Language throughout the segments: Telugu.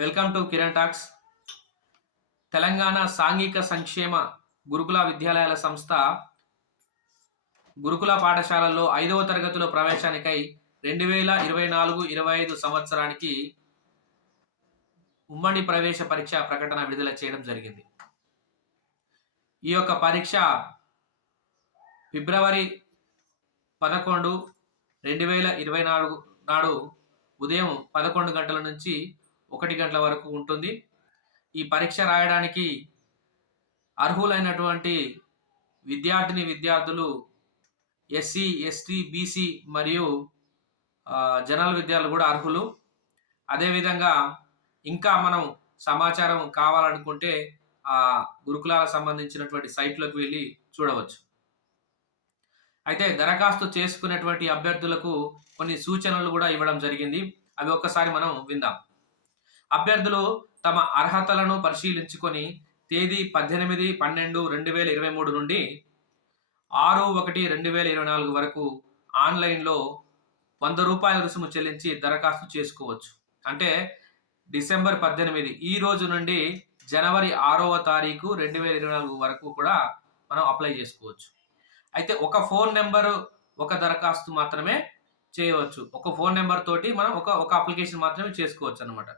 Welcome to Kiran talks. Telangana సాంఘిక సంక్షేమ గురుకుల విద్యాలయాల సంస్థ గురుకుల పాఠశాలల్లో ఐదవ తరగతిలో ప్రవేశానికై రెండు వేల ఇరవై నాలుగు ఇరవై ఐదు సంవత్సరానికి ఉమ్మడి ప్రవేశ పరీక్ష ప్రకటన విడుదల చేయడం జరిగింది. ఈ యొక్క పరీక్ష ఫిబ్రవరి పదకొండు రెండు వేల ఇరవై నాలుగు నాడు ఉదయం పదకొండు గంటల నుంచి ఒకటి గంటల వరకు ఉంటుంది. ఈ పరీక్ష రాయడానికి అర్హులైనటువంటి విద్యార్థిని విద్యార్థులు ఎస్సీ ఎస్టీ బీసీ మరియు జనరల్ విద్యార్థులు కూడా అర్హులు. అదేవిధంగా ఇంకా మనం సమాచారం కావాలనుకుంటే ఆ గురుకులాలకు సంబంధించినటువంటి సైట్లోకి వెళ్ళి చూడవచ్చు. అయితే దరఖాస్తు చేసుకునేటువంటి అభ్యర్థులకు కొన్ని సూచనలు కూడా ఇవ్వడం జరిగింది. అవి ఒక్కసారి మనం విందాం. అభ్యర్థులు తమ అర్హతలను పరిశీలించుకొని తేదీ పద్దెనిమిది పన్నెండు రెండు వేల ఇరవై మూడు నుండి ఆరు ఒకటి రెండు వేల ఇరవై నాలుగు వరకు ఆన్లైన్లో వంద రూపాయల రుసుము చెల్లించి దరఖాస్తు చేసుకోవచ్చు. అంటే డిసెంబర్ పద్దెనిమిది ఈ రోజు నుండి జనవరి ఆరవ తారీఖు రెండు వేల ఇరవై నాలుగు వరకు కూడా మనం అప్లై చేసుకోవచ్చు. అయితే ఒక ఫోన్ నెంబరు ఒక దరఖాస్తు మాత్రమే చేయవచ్చు. ఒక ఫోన్ నెంబర్ తోటి మనం ఒక ఒక అప్లికేషన్ మాత్రమే చేసుకోవచ్చు అనమాట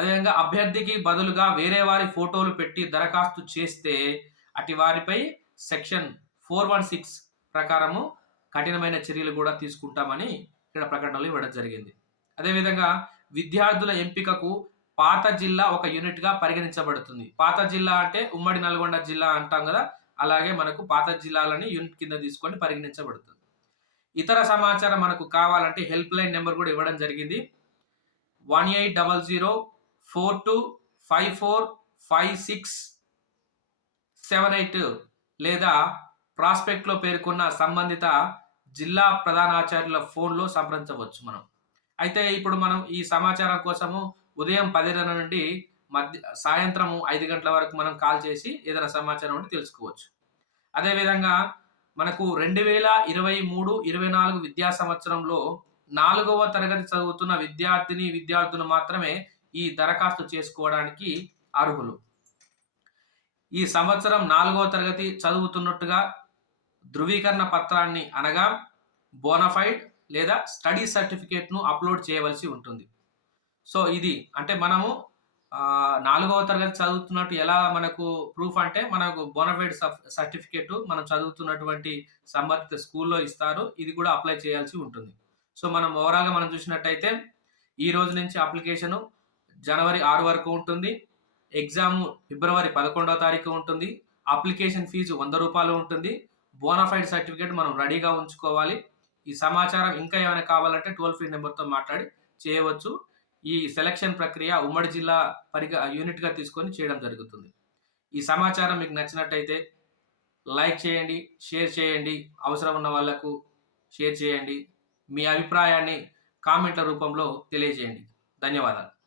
అదేవిధంగా అభ్యర్థికి బదులుగా వేరే వారి ఫోటోలు పెట్టి దరఖాస్తు చేస్తే అటు వారిపై సెక్షన్ ఫోర్ వన్ సిక్స్ ప్రకారము కఠినమైన చర్యలు కూడా తీసుకుంటామని ఇక్కడ ప్రకటనలు ఇవ్వడం జరిగింది. అదేవిధంగా విద్యార్థుల ఎంపికకు పాత జిల్లా ఒక యూనిట్గా పరిగణించబడుతుంది. పాత జిల్లా అంటే ఉమ్మడి నల్గొండ జిల్లా అంటాం కదా అలాగే మనకు పాత జిల్లాలని యూనిట్ కింద తీసుకొని పరిగణించబడుతుంది. ఇతర సమాచారం మనకు కావాలంటే హెల్ప్ లైన్ నెంబర్ కూడా ఇవ్వడం జరిగింది. One eight double zero four two five four five six seven eight లేదా ప్రాస్పెక్ట్లో పేర్కొన్న సంబంధిత జిల్లా ప్రధానాచార్యుల ఫోన్లో సంప్రదించవచ్చు మనం. అయితే ఇప్పుడు మనం ఈ సమాచారం కోసము ఉదయం పదిన్నర నుండి మధ్య సాయంత్రం ఐదు గంటల వరకు మనం కాల్ చేసి ఏదైనా సమాచారం ఉంటే తెలుసుకోవచ్చు. అదేవిధంగా మనకు రెండు వేల ఇరవై మూడు ఇరవై నాలుగు విద్యా సంవత్సరంలో నాలుగవ తరగతి చదువుతున్న విద్యార్థిని విద్యార్థులు మాత్రమే ఈ దరఖాస్తు చేసుకోవడానికి అర్హులు. ఈ సంవత్సరం నాలుగవ తరగతి చదువుతున్నట్టుగా ధృవీకరణ పత్రాన్ని అనగా బోనఫైడ్ లేదా స్టడీ సర్టిఫికేట్ను అప్లోడ్ చేయవలసి ఉంటుంది. సో ఇది అంటే మనము నాలుగవ తరగతి చదువుతున్నట్టు ఎలా మనకు ప్రూఫ్ అంటే మనకు బోనఫైడ్ సర్టిఫికేట్ మనం చదువుతున్నటువంటి సంబంధిత స్కూల్లో ఇస్తారు. ఇది కూడా అప్లై చేయాల్సి ఉంటుంది. సో మనం ఓవరాల్గా మనం చూసినట్టయితే ఈ రోజు నుంచి అప్లికేషను జనవరి ఆరు వరకు ఉంటుంది. ఎగ్జామ్ ఫిబ్రవరి పదకొండవ తారీఖు ఉంటుంది. అప్లికేషన్ ఫీజు వంద రూపాయలు ఉంటుంది. బోనఫైడ్ సర్టిఫికేట్ మనం రెడీగా ఉంచుకోవాలి. ఈ సమాచారం ఇంకా ఏమైనా కావాలంటే టోల్ ఫ్రీ నెంబర్తో మాట్లాడి చేయవచ్చు. ఈ సెలక్షన్ ప్రక్రియ ఉమ్మడి జిల్లా పరిగ యూనిట్గా తీసుకొని చేయడం జరుగుతుంది. ఈ సమాచారం మీకు నచ్చినట్టయితే లైక్ చేయండి షేర్ చేయండి. అవసరం ఉన్న వాళ్ళకు షేర్ చేయండి. మీ అభిప్రాయాన్ని కామెంట్ల రూపంలో తెలియజేయండి. ధన్యవాదాలు.